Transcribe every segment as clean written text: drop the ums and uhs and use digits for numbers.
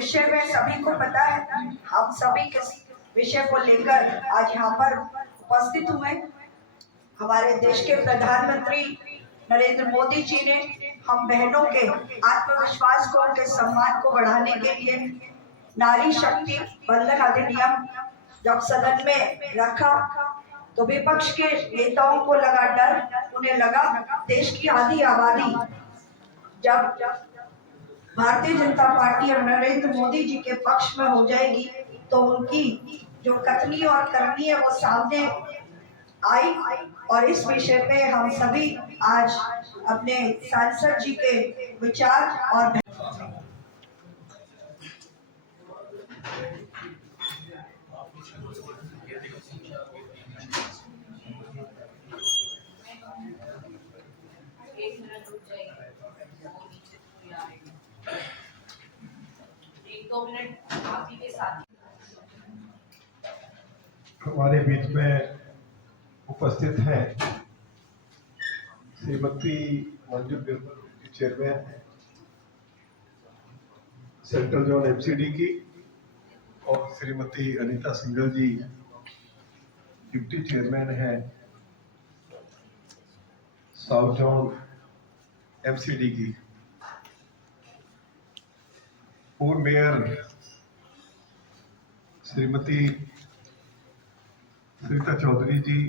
विषय में सभी को पता है। हम सभी किस विषय को लेकर आज यहाँ पर उपस्थित हुए। हमारे देश के प्रधानमंत्री नरेंद्र मोदी जी ने हम बहनों के आत्मविश्वास को, उनके सम्मान को बढ़ाने के लिए नारी शक्ति बंधन अधिनियम जब सदन में रखा तो विपक्ष के नेताओं को लगा डर। उन्हें लगा देश की आधी आबादी जब भारतीय जनता पार्टी और नरेंद्र मोदी जी के पक्ष में हो जाएगी तो उनकी जो कथनी और करनी है वो सामने आई। और इस विषय पे हम सभी आज अपने सांसद जी के विचार और हमारे बीच में उपस्थित हैं श्रीमती मंजू बिरबल चेयरमैन है सेंट्रल जोन एमसीडी की, और श्रीमती अनीता सिंघल जी डिप्टी चेयरमैन है साउथ जोन एमसीडी की। पूर्व मेयर श्रीमती सुनीता चौधरी जी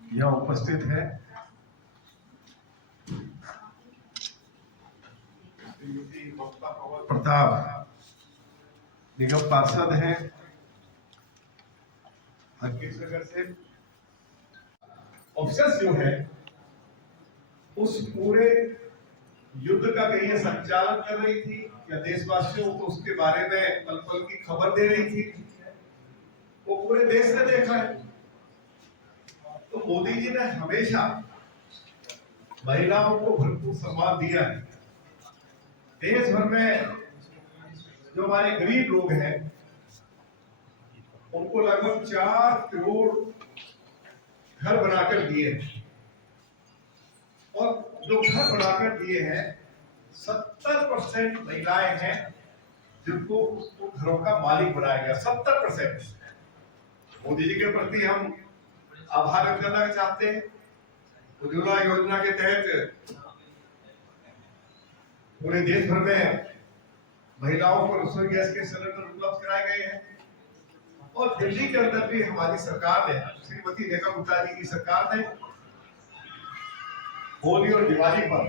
यहाँ उपस्थित है। श्रीमती ममता प्रताप निगम पार्षद हैं अंकित नगर से। ऑफिसर्स जो है उस पूरे युद्ध का कहीं संचालन कर रही थी या देशवासियों को उसके बारे में पल पल की खबर दे रही थी, वो पूरे देश ने देखा है। तो मोदी जी ने हमेशा महिलाओं को भरपूर सम्मान दिया है। देश भर में जो हमारे गरीब लोग हैं उनको लगभग 4 करोड़ घर बनाकर दिए हैं, और जो घर बनाकर दिए हैं 70% महिलाएं हैं जिनको उसको घरों का मालिक बनाया गया। 70%। मोदी जी के प्रति हम आभार व्यक्त करना चाहते हैं। उज्ज्वला योजना के तहत पूरे देश भर में महिलाओं को रसोई गैस के सिलेंडर उपलब्ध कराए गए हैं, और दिल्ली के अंदर भी हमारी सरकार ने, श्रीमती रेखा गुप्ता जी की सरकार ने होली और दिवाली पर,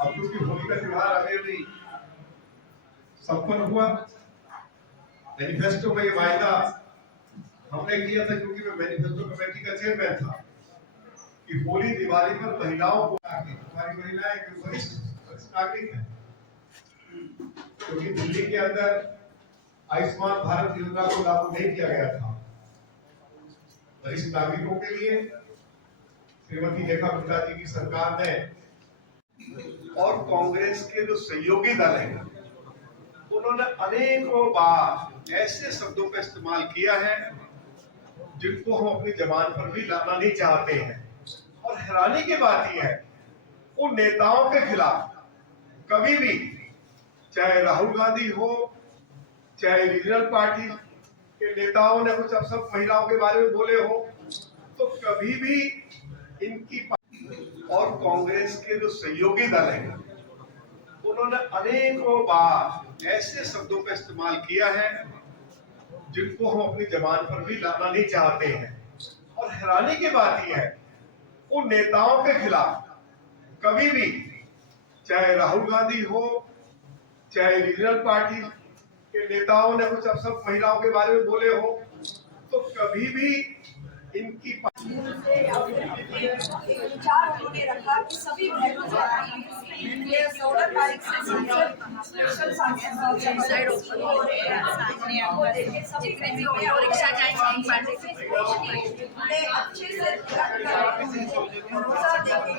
अब क्योंकि होली का त्योहार अभी संपन्न हुआ, मैनिफेस्टो में ये वायदा हमने किया था, क्योंकि मैं मैनिफेस्टो कमेटी का चेयरमैन था, कि होली दिवाली पर महिलाओं को, हमारी महिलाएं वरिष्ठ नागरिक हैं, क्योंकि दिल्ली के अंदर आयुष्मान भारत योजना को लागू नहीं किया गया था वरिष्ठ नागरिकों के लिए। श्रीमती रेखा गुप्ता जी की सरकार ने, और कांग्रेस के जो सहयोगी दल हैं उन्होंने अनेकों बार ऐसे शब्दों का इस्तेमाल किया है जिनको हम अपनी जबान पर भी लाना नहीं चाहते हैं। और हैरानी की बात यह है, उन नेताओं के खिलाफ कभी भी, चाहे राहुल गांधी हो, चाहे रीजनल पार्टी के नेताओं ने कुछ सब महिलाओं के बारे में बोले हो, तो कभी भी इनकी, और कांग्रेस के जो सहयोगी दल हैं उन्होंने अनेकों बार ऐसे शब्दों का इस्तेमाल किया है जिनको हम अपनी जबान पर भी लाना नहीं चाहते हैं। और हैरानी की बात यह है, उन नेताओं के खिलाफ कभी भी, चाहे राहुल गांधी हो, चाहे रीजनल पार्टी के नेताओं ने कुछ सब महिलाओं के बारे में बोले हो, तो कभी भी इनकी विचार उन्होंने रखा कि सभी बहनों से 16 तारीख से स्पेशल सभी अच्छे से भरोसा देंगे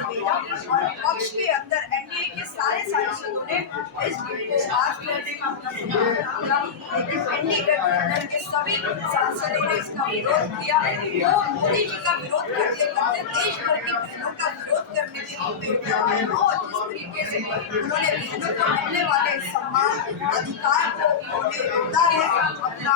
कि आप पक्ष के अंदर एनडीए के सारे सांसदों ने इस बिल को पास करने का अपना समर्थन किया, लेकिन एनडीए गठबंधन के सभी सांसदों ने इसका विरोध किया। वो मोदी जी का विरोध करते करते देश भर की बहनों का विरोध करने के लिए उठ गए और जिस तरीके से उन्होंने बहनों को मिलने वाले सम्मान अधिकार को उन्होंने रोका है, अपना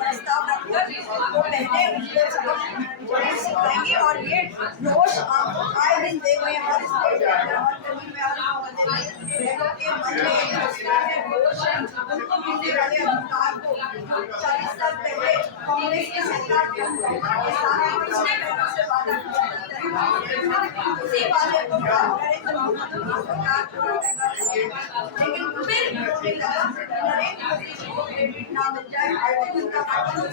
प्रस्ताव रखकर वो बहने उनको सिखाएंगे और ये रोष आप आए दिन देख रहे हैं हर स्टेट के अंदर, हर गली में, हर मोहल्ले में बहनों के मन में हौसला है, रोष है, उनको मिलने वाले अधिकार को 40 साल पहले कांग्रेस की सरकार के साथ ही पिछले बहनों से वादा किया, उसी वादे को नरेंद्र मोदी की सरकार पूरा करना चाहिए। लेकिन फिर मुझे लगा नरेंद्र मोदी जी को क्रेडिट ना मिल जाए, भारतीय जनता पार्टी को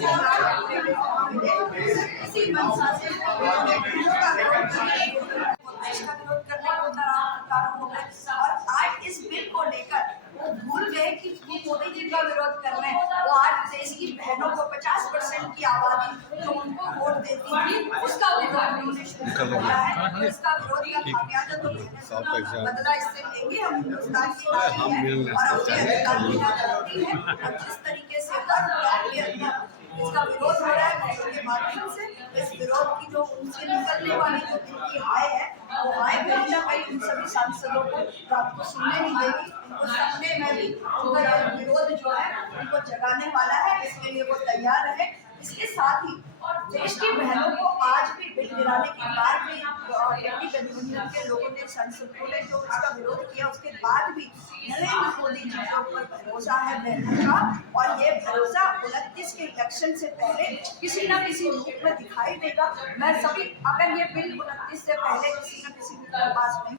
क्रेडिट ना मिले, इसी मंशा से उन्होंने बहनों का विरोध करने देश का विरोध करने को तैयार हो गए और आज इस बिल को लेकर वो भूल गए कि वो मोदी जी का विरोध कर रहे हैं। वो आज देश की बहनों को 50% की आबादी जो उनको वोट देती थी उसका विरोध उन्होंने शुरू कर दिया है। इसका विरोध का खामियाजा तो बदला इससे लेंगे, हम हिंदुस्तान की नागरिक हैं और अपने अधिकार लेना चाहती हैं और जिस तरीके से हर ब्लॉक के अंदर इसका विरोध हो रहा है के माध्यम से इस विरोध की जो उनसे निकलने वाली जो इनकी हाय है वो हाय कहीं ना कहीं उन सभी सांसदों को रात को सुनने नहीं देगी। उस सपने में भी उनका यह विरोध जो है उनको जगाने वाला है, इसके लिए वो तैयार रहे। इसके साथ ही देश की बहनों को आज भी बिल गिराने के बाद भी एनडीए गठबंधन के लोगों ने, सांसदों ने जो इसका विरोध किया उसके बाद भी नरेंद्र मोदी जी के ऊपर भरोसा है बहनों का और ये भरोसा 29 के इलेक्शन से पहले किसी न किसी रूप में दिखाई देगा। मैं सभी अगर ये बिल 29 से पहले किसी न किसी रूप में पास नहीं